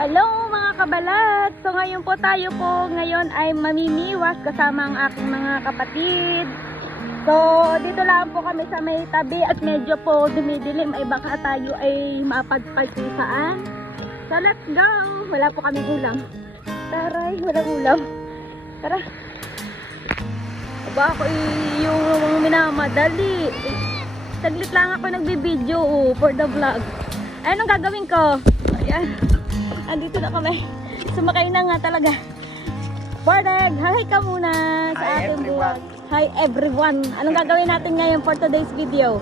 Hello mga kabalat! So ngayon po ngayon ay mamimiwas kasama ang aking mga kapatid. So dito lang po kami sa may tabi at medyo po dumidilim ay baka tayo ay mapadpad kung saan. So let's go! Wala po kaming ulam. Taray, walang ulam. Tara! Aba ako yung minamadali. Saglit lang ako nagbibideo for the vlog. Anong gagawin ko? Ayan. Andito na kami. Sumakay na nga talaga. Bardeg, hi ka muna sa ating vlog. Hi everyone. Anong gagawin natin ngayon for today's video?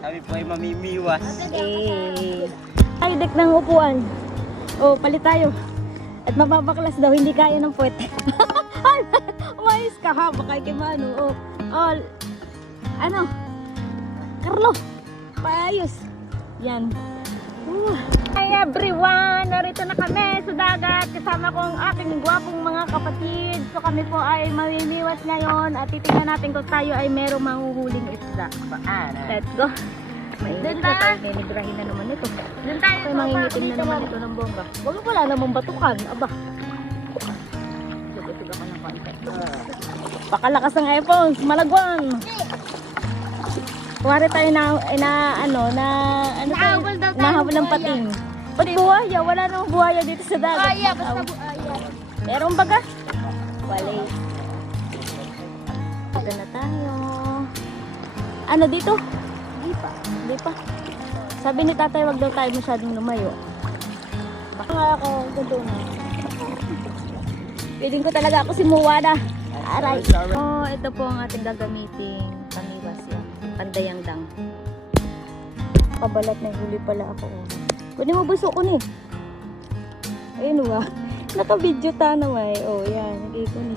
Kami po ay mamimiwas. Ay, dek ng upuan. Oh, palit tayo. At mababaklas daw, hindi kaya ng puwet. Umayos ka ha, baka kay Manu. Oh, ano? Carlo, paayos. Yan. Hi everyone! Narito na kami sa dagat kasama ko ang aking gwapong mga kapatid. So kami po ay mamimiwas ngayon at titingnan natin kung tayo ay merong mahuhuling isda. Let's go! Doon tayo! Niligrahin na naman ito. Doon tayo! Kaya mangingitim na naman ito ng bomba. Huwag wala namang batukan. Aba! Sugot-sugot ka ng konti. Pakalakas ng iPhones! Malagwan! Kuwari tayo nahabol ng pating. Ba't buhaya? Wala namang buhaya dito sa dagat. Buhaya, basta buhaya. Meron baga? Wala. Pagka na tayo. Ano dito? Di pa. Sabi ni tatay wag daw tayo masyadong lumayo. Baka nga ako gano'n. Piling ko talaga ako si Muwada. Aray. Oh, ito po ang ating gagamitin. Pamiwas yan. Pandayang dang. Kabalat na huli pala ako. Kunin mo buso ko ni. Ayun ba? Naka-video ta naman eh. Oh, yan. Hindi ko ni.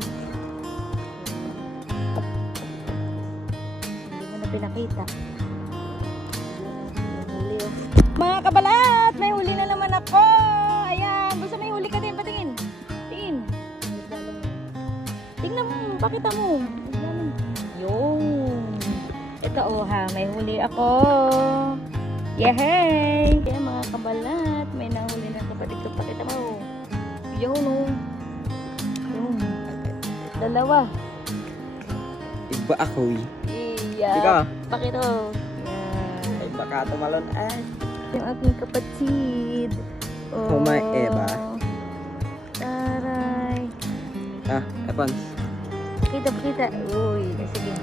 Hindi mo na pinakita. Huli oh. Mga kabalat! May huli na naman ako! Ayan. Basta may huli ka din. Patingin. Tingin. Tingnan mo. Pakita mo. Yung. Ito oh ha. May huli ako. Yehey! Kaya mga kabalat, may nahuli na kapatid ko. Pakita mo. Yun o. Yun. Dalawa. Iba ako eh. Iya. Ika. Pakita mo. Yan. Ay baka tumalon ay. Yung aking kapatid. Oh my Eva. Taray. Epons. Pakita. Uy, sige.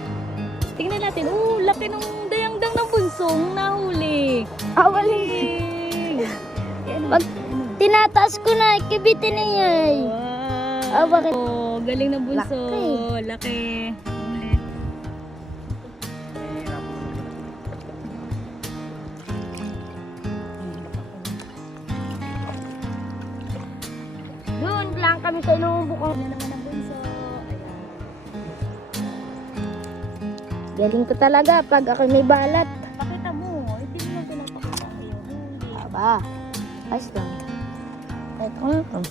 Tingnan natin. Laki ng dayang-dang ng bunsong nahuli. Awali. Pag tinataas ko na, kibitin na yan. Wow. Bakit? Oh, galing ng bunso. Laki. Doon lang kami sa inuubukang. Ano naman ang bunso? Galing ko talaga pag ako may balat. Pakita mo. Hindi mo lang pinapakita ang iyong huli. Aba, ayos lang. Ito.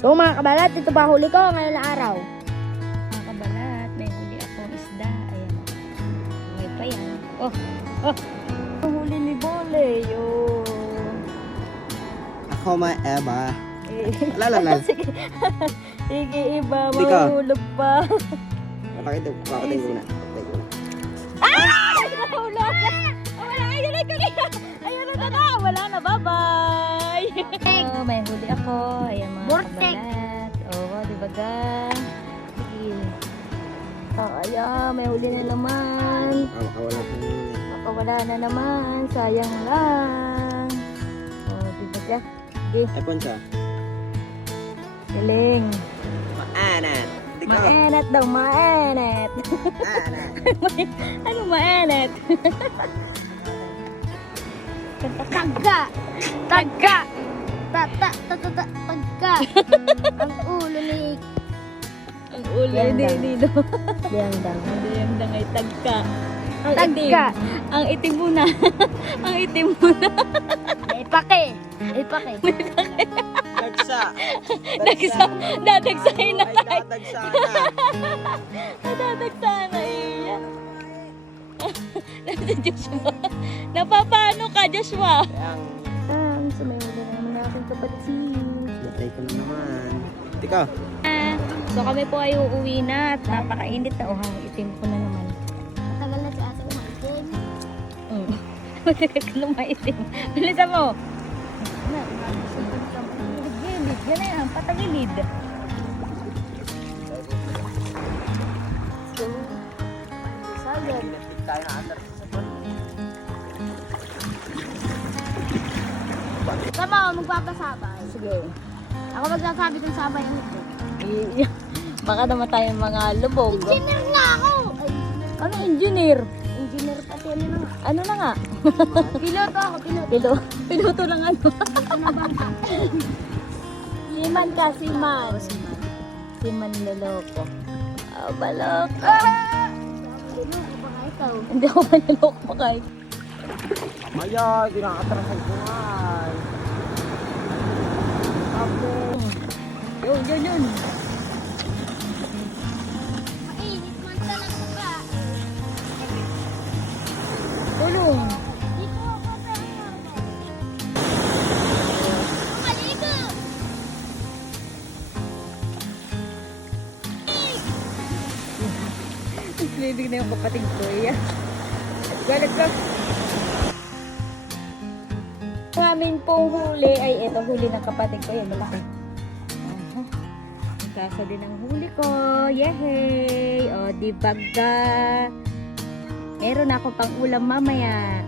So mga kabalat, ito pa huli ko ngayon na araw. Mga kabalat, may huli akong isda. Ayan. May pa yan. Oh. Ang huli ni Bole. Yun. Ako may Eva. Lala. Sige, iba. Hindi ka. Mahulog pa. Pakita ko na. Nahulog. Wala. Ayun na. Wala na. Bye-bye. May huli ako. Ayan mga Vortex. kabalat. Oo, di ba ga? Sige. Ayan, may huli na naman. Makawala ko na. Makawala na naman. Sayang lang. Oh, di ba ga? Sige. Epons ah. Galing. Maanat. Mainit daw, mainit. Ano mainit? Tagka! Tagka! Tagka! Ang ulo ni Ang ulo Diyang-dang. dito. Diyang-dang. Diyang-dang ay tagka. Ang Tagka! itim. Ang itim muna. Ang itim muna. Ipake! Dagsa. Dadagsahin na Ay, tayo. dadagsa na. Dadagsahin na iya. Si Joshua. Napapano ka, Joshua? Yang Sumayo na naman aking kapatid. Patay ko na naman. Tiko. So kami po ay uuwi na at napakainit na. Oh, itim ko na naman. Matagal na si ate umaitin. Matagal ka lumaitim. Bilisan mo. Gilid. Yan na yan. Patagilid. So, sayang. Tayo na under sa pan. Tama, magpapasabay. Sige. Ako magsasabi kung sabay ang hindi. Baka naman tayong mga lubog. Engineer nga ako! Ay, Ano engineer? engineer pati ano na. Ano na nga? Piloto ako, piloto. Piloto ng ano? Ito na bangka. Siman ka, siman. Siman loloko. Ah, balok. Piloto pa nga ikaw. Hindi ako maniloko pa kahit. Mamaya, kinakatrasan ko nga. Yun. Mainit man talaga ba? Tulong. Dito ako sa maligo! Bibig na yung kapatid ko. Yeah. Let's go. Ang amin pong huli ay ito, huli ng kapatid ko. Yan, malaki. Kasa din ang huli ko. Yehey! O, di baga. Meron ako pang ulam mamaya.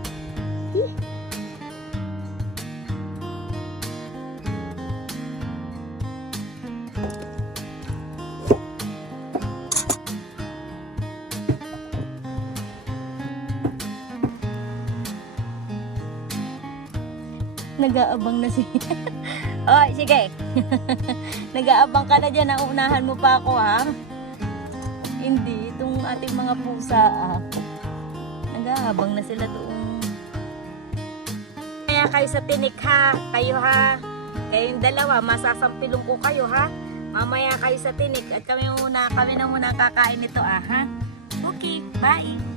Nag-aabang na siya. Oy, sige. Nag-aabang ka na dyan. Nauunahan mo pa ako, ha? Hindi. Itong ating mga pusa, nag-aabang na sila doon. Kaya kayo sa tinik, ha? Kayo, ha? Kayong dalawa, masasampilong ko kayo, ha? Mamaya kayo sa tinik at kami na muna kakain nito, ha? Okay, bye!